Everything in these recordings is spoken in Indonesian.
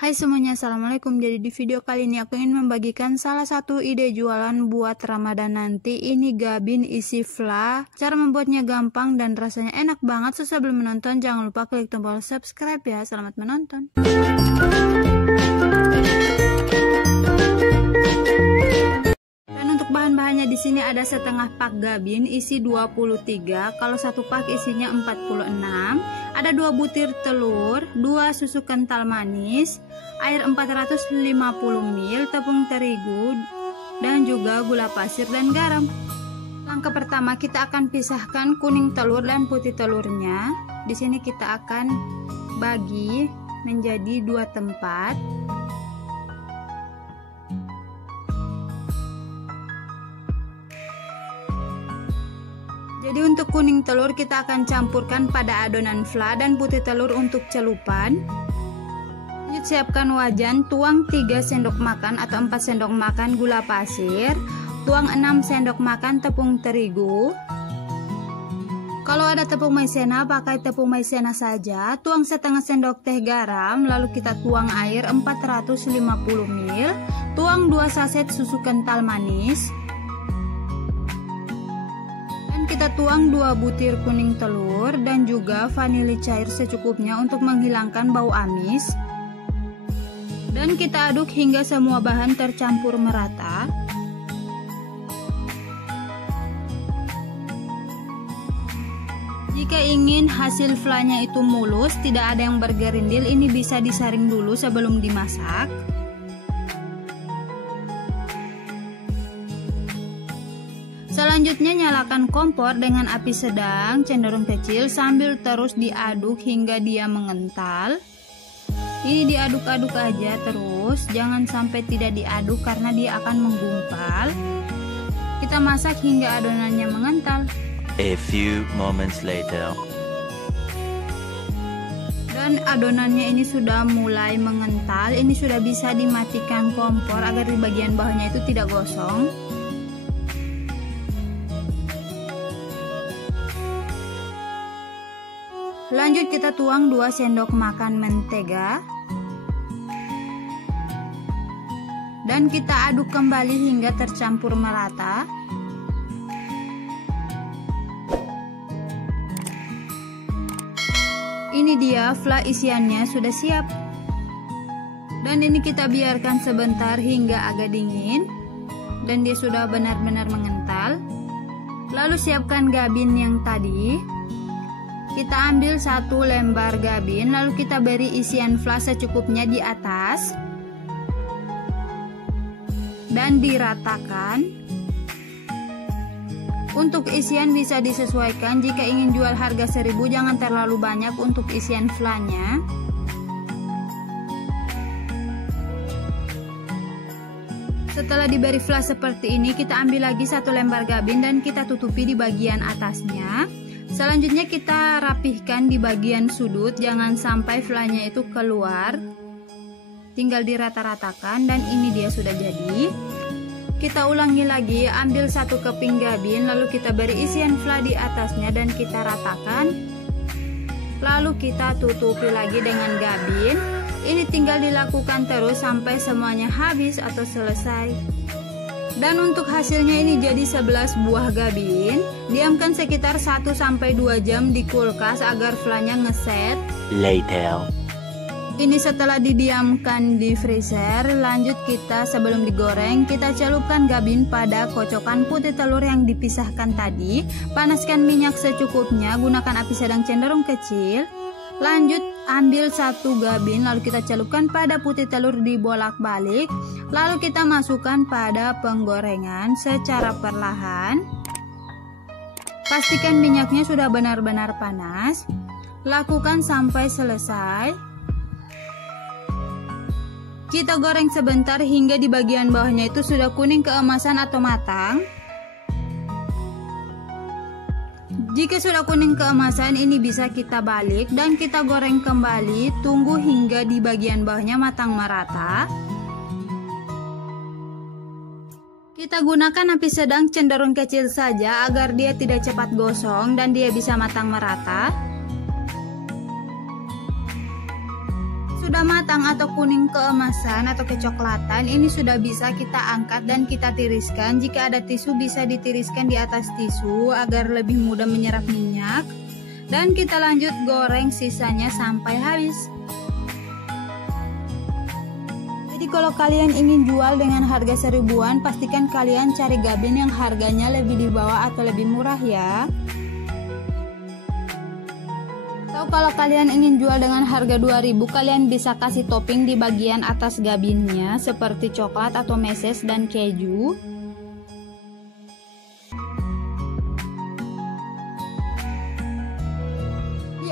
Hai semuanya, assalamualaikum. Jadi di video kali ini aku ingin membagikan salah satu ide jualan buat Ramadan nanti. Ini gabin isi fla. Cara membuatnya gampang dan rasanya enak banget. Sebelum menonton jangan lupa klik tombol subscribe ya. Selamat menonton. Dan untuk bahan-bahannya di sini ada setengah pak gabin isi 23. Kalau satu pak isinya 46. Ada 2 butir telur, 2 susu kental manis, air 450 ml, tepung terigu, dan juga gula pasir dan garam. Langkah pertama kita akan pisahkan kuning telur dan putih telurnya. Di sini kita akan bagi menjadi 2 tempat. Jadi untuk kuning telur kita akan campurkan pada adonan fla dan putih telur untuk celupan. Lanjut siapkan wajan, tuang 3 sendok makan atau 4 sendok makan gula pasir, tuang 6 sendok makan tepung terigu. Kalau ada tepung maizena pakai tepung maizena saja. Tuang setengah sendok teh garam, lalu kita tuang air 450 ml, tuang 2 saset susu kental manis. Kita tuang 2 butir kuning telur dan juga vanili cair secukupnya untuk menghilangkan bau amis. Dan kita aduk hingga semua bahan tercampur merata. Jika ingin hasil flanya itu mulus, tidak ada yang bergerindil, ini bisa disaring dulu sebelum dimasak. Selanjutnya nyalakan kompor dengan api sedang cenderung kecil sambil terus diaduk hingga dia mengental. Ini diaduk-aduk aja terus, jangan sampai tidak diaduk karena dia akan menggumpal. Kita masak hingga adonannya mengental. A few moments later. Dan adonannya ini sudah mulai mengental, ini sudah bisa dimatikan kompor agar di bagian bawahnya itu tidak gosong. Lanjut kita tuang 2 sendok makan mentega. Dan kita aduk kembali hingga tercampur merata. Ini dia fla isiannya sudah siap. Dan ini kita biarkan sebentar hingga agak dingin. Dan dia sudah benar-benar mengental. Lalu siapkan gabin yang tadi. Kita ambil 1 lembar gabin, lalu kita beri isian fla secukupnya di atas dan diratakan. Untuk isian bisa disesuaikan, jika ingin jual harga 1000 jangan terlalu banyak untuk isian flanya. Setelah diberi fla seperti ini, kita ambil lagi 1 lembar gabin dan kita tutupi di bagian atasnya. Selanjutnya kita rapihkan di bagian sudut, jangan sampai flanya itu keluar. Tinggal dirata-ratakan dan ini dia sudah jadi. Kita ulangi lagi, ambil 1 keping gabin, lalu kita beri isian fla di atasnya dan kita ratakan. Lalu kita tutupi lagi dengan gabin. Ini tinggal dilakukan terus sampai semuanya habis atau selesai. Dan untuk hasilnya ini jadi 11 buah gabin. Diamkan sekitar 1-2 jam di kulkas agar flanya ngeset. Later. Ini setelah didiamkan di freezer. Lanjut kita sebelum digoreng, kita celupkan gabin pada kocokan putih telur yang dipisahkan tadi. Panaskan minyak secukupnya, gunakan api sedang cenderung kecil. Lanjut ambil 1 gabin, lalu kita celupkan pada putih telur dibolak-balik. Lalu kita masukkan pada penggorengan secara perlahan. Pastikan minyaknya sudah benar-benar panas. Lakukan sampai selesai. Kita goreng sebentar hingga di bagian bawahnya itu sudah kuning keemasan atau matang. Jika sudah kuning keemasan, ini bisa kita balik dan kita goreng kembali. Tunggu hingga di bagian bawahnya matang merata. Kita gunakan api sedang cenderung kecil saja agar dia tidak cepat gosong dan dia bisa matang merata. sudah matang atau kuning keemasan atau kecoklatan, ini sudah bisa kita angkat dan kita tiriskan. Jika ada tisu bisa ditiriskan di atas tisu agar lebih mudah menyerap minyak. Dan kita lanjut goreng sisanya sampai habis. Jadi kalau kalian ingin jual dengan harga 1000-an, pastikan kalian cari gabin yang harganya lebih di bawah atau lebih murah ya. Kalau kalian ingin jual dengan harga 2000, kalian bisa kasih topping di bagian atas gabinnya seperti coklat atau meses dan keju.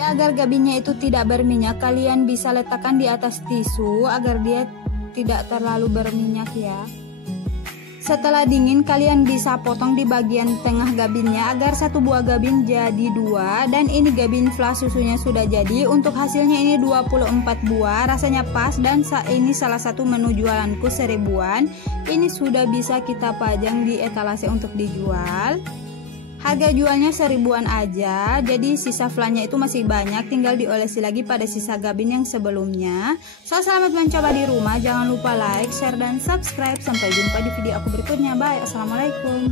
Agar gabinnya itu tidak berminyak, kalian bisa letakkan di atas tisu agar dia tidak terlalu berminyak ya. Setelah dingin, kalian bisa potong di bagian tengah gabinnya agar satu buah gabin jadi 2. Dan ini gabin flash susunya sudah jadi. Untuk hasilnya ini 24 buah, rasanya pas dan ini salah satu menu jualanku 1000-an. Ini sudah bisa kita pajang di etalase untuk dijual. Harga jualnya 1000-an aja, jadi sisa flannya itu masih banyak, tinggal diolesi lagi pada sisa gabin yang sebelumnya. So, selamat mencoba di rumah, jangan lupa like, share, dan subscribe. Sampai jumpa di video aku berikutnya, bye, assalamualaikum.